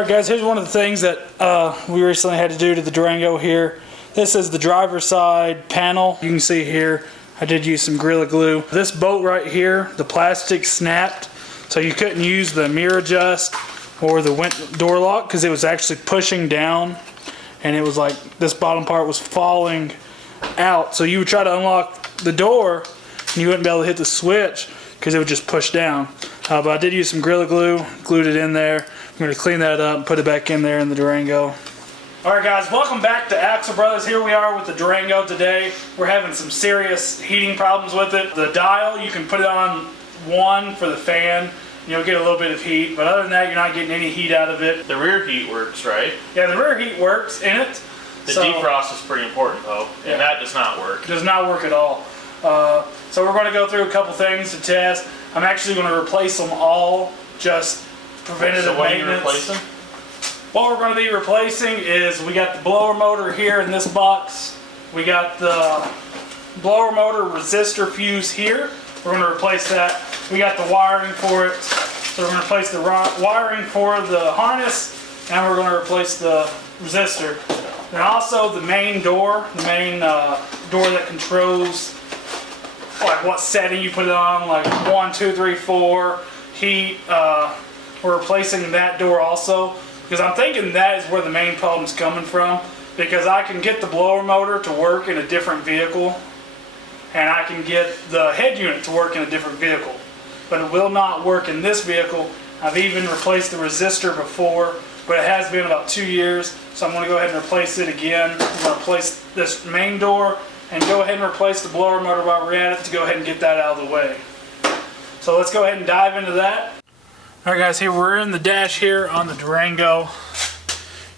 Alright guys, here's one of the things that we recently had to do to the Durango here. This is the driver's side panel. You can see here I did use some Gorilla Glue. This bolt right here, the plastic snapped, so you couldn't use the mirror adjust or the door lock because it was actually pushing down, and it was like this bottom part was falling out. So you would try to unlock the door and you wouldn't be able to hit the switch because it would just push down. But I did use some Gorilla Glue, glued it in there. I'm going to clean that up and put it back in there in the Durango. Alright guys, welcome back to Axle Brothers. Here we are with the Durango today. We're having some serious heating problems with it. The dial, you can put it on 1 for the fan. You'll get a little bit of heat, but other than that, you're not getting any heat out of it. The rear heat works, right? Yeah, the rear heat works in it. The defrost is pretty important though, and that does not work. Does not work at all. So we're going to go through a couple things to test. I'm actually going to replace them all, just preventative maintenance. What are you replacing? What we're going to be replacing is we got the blower motor here in this box. We got the blower motor resistor fuse here. We're going to replace that. We got the wiring for it. So we're going to replace the wiring for the harness, and we're going to replace the resistor. And also the main door, door that controls like what setting you put it on, like 1, 2, 3, 4, heat. We're replacing that door also, because I'm thinking that is where the main problem's coming from, because I can get the blower motor to work in a different vehicle, and I can get the head unit to work in a different vehicle, but it will not work in this vehicle. I've even replaced the resistor before, but it has been about 2 years, so I'm going to go ahead and replace it again. I'm going to replace this main door and go ahead and replace the blower motor while we're at it to go ahead and get that out of the way. So let's go ahead and dive into that. Alright guys, here we're in the dash here on the Durango.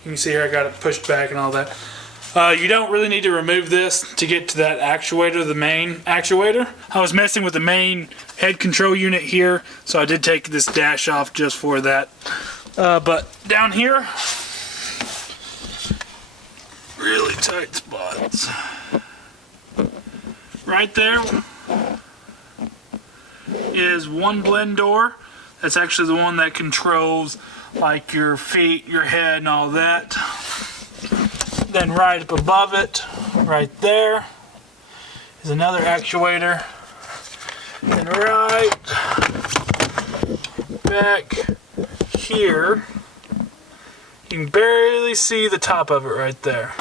You can see here I got it pushed back and all that. You don't really need to remove this to get to that actuator, the main actuator. I was messing with the main head control unit here, so I did take this dash off just for that. But down here, really tight spots. Right there is one blend door. That's actually the one that controls like your feet, your head, and all that. Then right up above it, right there, is another actuator. And right back here, you can barely see the top of it right there.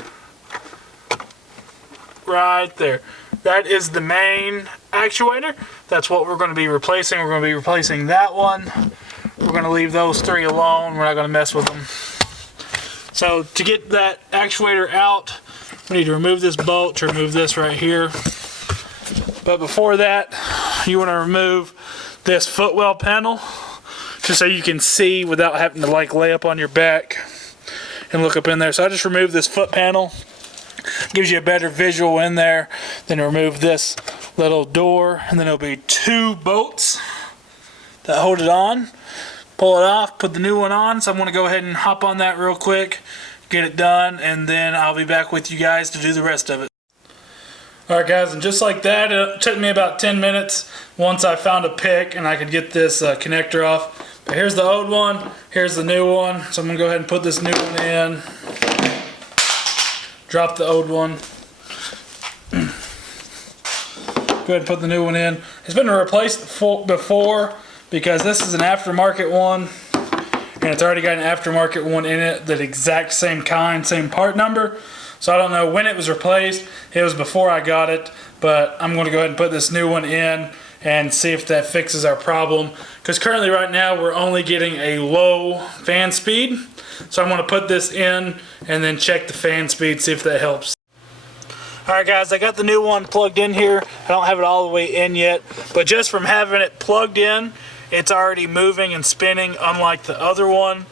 Right there. That is the main actuator. That's what we're going to be replacing. We're going to be replacing that one. We're going to leave those 3 alone. We're not going to mess with them. So to get that actuator out, we need to remove this bolt, to remove this right here. But before that, you want to remove this footwell panel, just so you can see without having to like lay up on your back and look up in there. So I just removed this foot panel. Gives you a better visual in there. Then remove this little door, and then there'll be 2 bolts that hold it on. Pull it off, put the new one on. So I'm going to go ahead and hop on that real quick, get it done, and then I'll be back with you guys to do the rest of it. Alright guys, and just like that, it took me about 10 minutes once I found a pick and I could get this connector off. But here's the old one, here's the new one. So I'm going to go ahead and put this new one in. Drop the old one. Go ahead and put the new one in. It's been replaced before because this is an aftermarket one, and it's already got an aftermarket one in it, that exact same kind, same part number. So I don't know when it was replaced. It was before I got it, but I'm going to go ahead and put this new one in and see if that fixes our problem. Because currently right now we're only getting a low fan speed. So I'm going to put this in and then check the fan speed, see if that helps. Alright guys, I got the new one plugged in here. I don't have it all the way in yet, but just from having it plugged in, it's already moving and spinning, unlike the other one.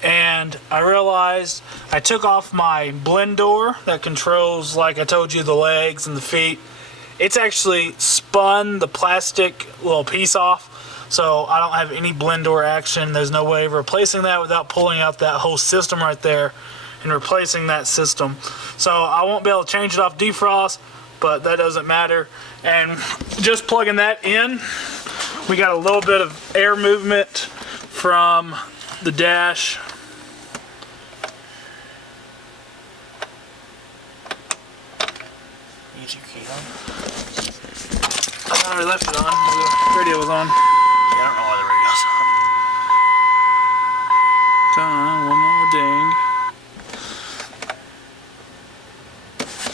And I realized I took off my blend door that controls, like I told you, the legs and the feet. It's actually spun the plastic little piece off, so I don't have any blend door action. There's no way of replacing that without pulling out that whole system right there and replacing that system. So I won't be able to change it off defrost, but that doesn't matter. And just plugging that in, we got a little bit of air movement from the dash Easy key on. I already left it on. The radio was on. Yeah, I don't know why the radio's on. Come on, one more ding.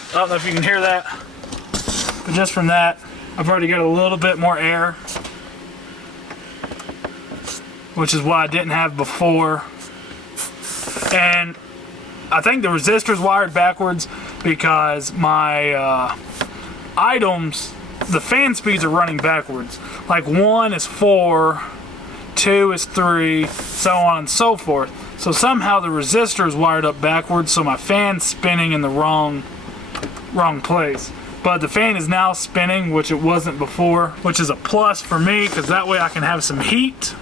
I don't know if you can hear that, but just from that, I've already got a little bit more air, which is what I didn't have before. And I think the resistor's wired backwards because my items, the fan speeds are running backwards. Like 1 is 4, 2 is 3, so on and so forth. So somehow the resistor is wired up backwards, so my fan's spinning in the wrong place. But the fan is now spinning, which it wasn't before, which is a plus for me because that way I can have some heat.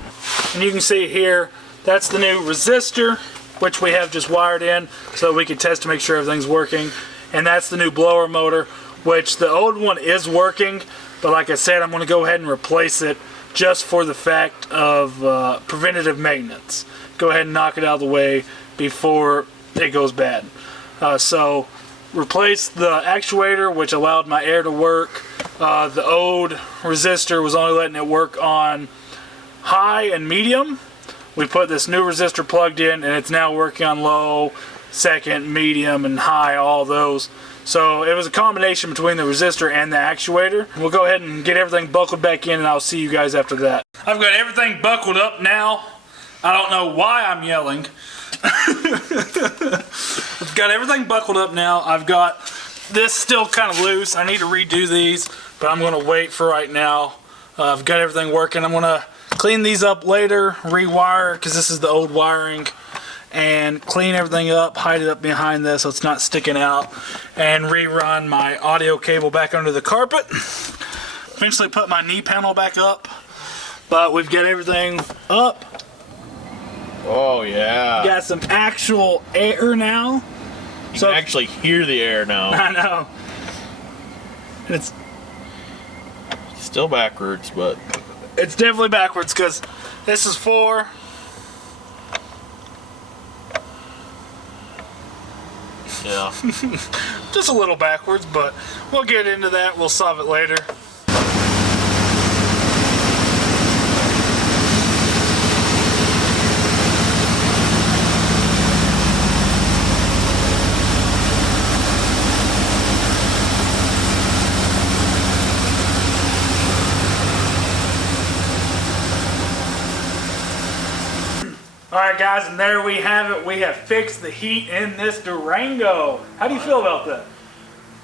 And you can see here, that's the new resistor, which we have just wired in so we can test to make sure everything's working. And that's the new blower motor, which the old one is working, but like I said, I'm going to go ahead and replace it just for the fact of preventative maintenance. Go ahead and knock it out of the way before it goes bad. So replace the actuator, which allowed my air to work. The old resistor was only letting it work on high and medium. We put this new resistor plugged in and it's now working on low, second, medium, and high, all those. So it was a combination between the resistor and the actuator. We'll go ahead and get everything buckled back in and I'll see you guys after that. I've got everything buckled up now. I don't know why I'm yelling. I've got everything buckled up now. I've got this still kind of loose. I need to redo these, but I'm going to wait for right now. I've got everything working. I'm going to clean these up later, rewire, because this is the old wiring, and clean everything up, hide it up behind this so it's not sticking out, and rerun my audio cable back under the carpet. Eventually put my knee panel back up, but we've got everything up. Oh yeah. Got some actual air now. You can actually hear the air now. I know. It's still backwards, but it's definitely backwards because this is 4. Yeah. Just a little backwards, but we'll get into that. We'll solve it later. Alright guys, and there we have it. We have fixed the heat in this Durango. How do you feel about that?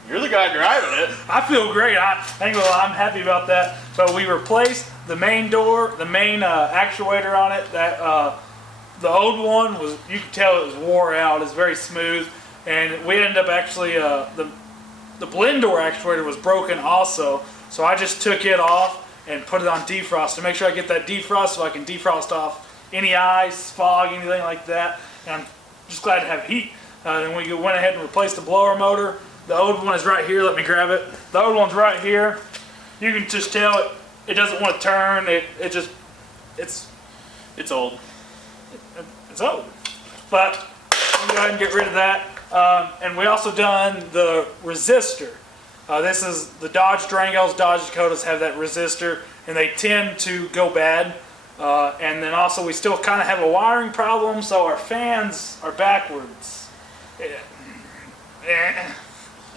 You're the guy driving it. I feel great. I'm happy about that. So we replaced the main door, the main actuator on it. That the old one was, you could tell it was wore out. It's very smooth. And we ended up actually, the blend door actuator was broken also. So I just took it off and put it on defrost to make sure I get that defrost so I can defrost off any ice, fog, anything like that. And I'm just glad to have heat. Then we went ahead and replaced the blower motor. The old one is right here. Let me grab it. The old one's right here. You can just tell it doesn't want to turn. It's old. It's old. But we'll go ahead and get rid of that. And we also done the resistor. This is the Dodge Durangos, Dodge Dakotas have that resistor, and they tend to go bad. And then also we still kind of have a wiring problem, so our fans are backwards. It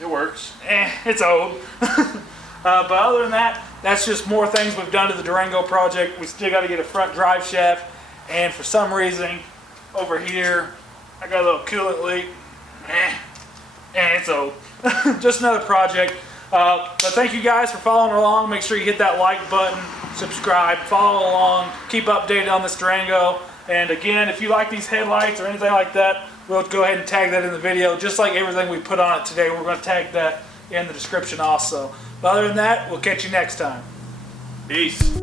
works. It's old. But other than that, that's just more things we've done to the Durango project. We still got to get a front drive shaft, and for some reason over here I got a little coolant leak. And it's old. Just another project. But thank you guys for following along. Make sure you hit that like button, subscribe, follow along, keep updated on this Durango. And again, if you like these headlights or anything like that, we'll go ahead and tag that in the video. Just like everything we put on it today, we're going to tag that in the description also. But other than that, we'll catch you next time. Peace.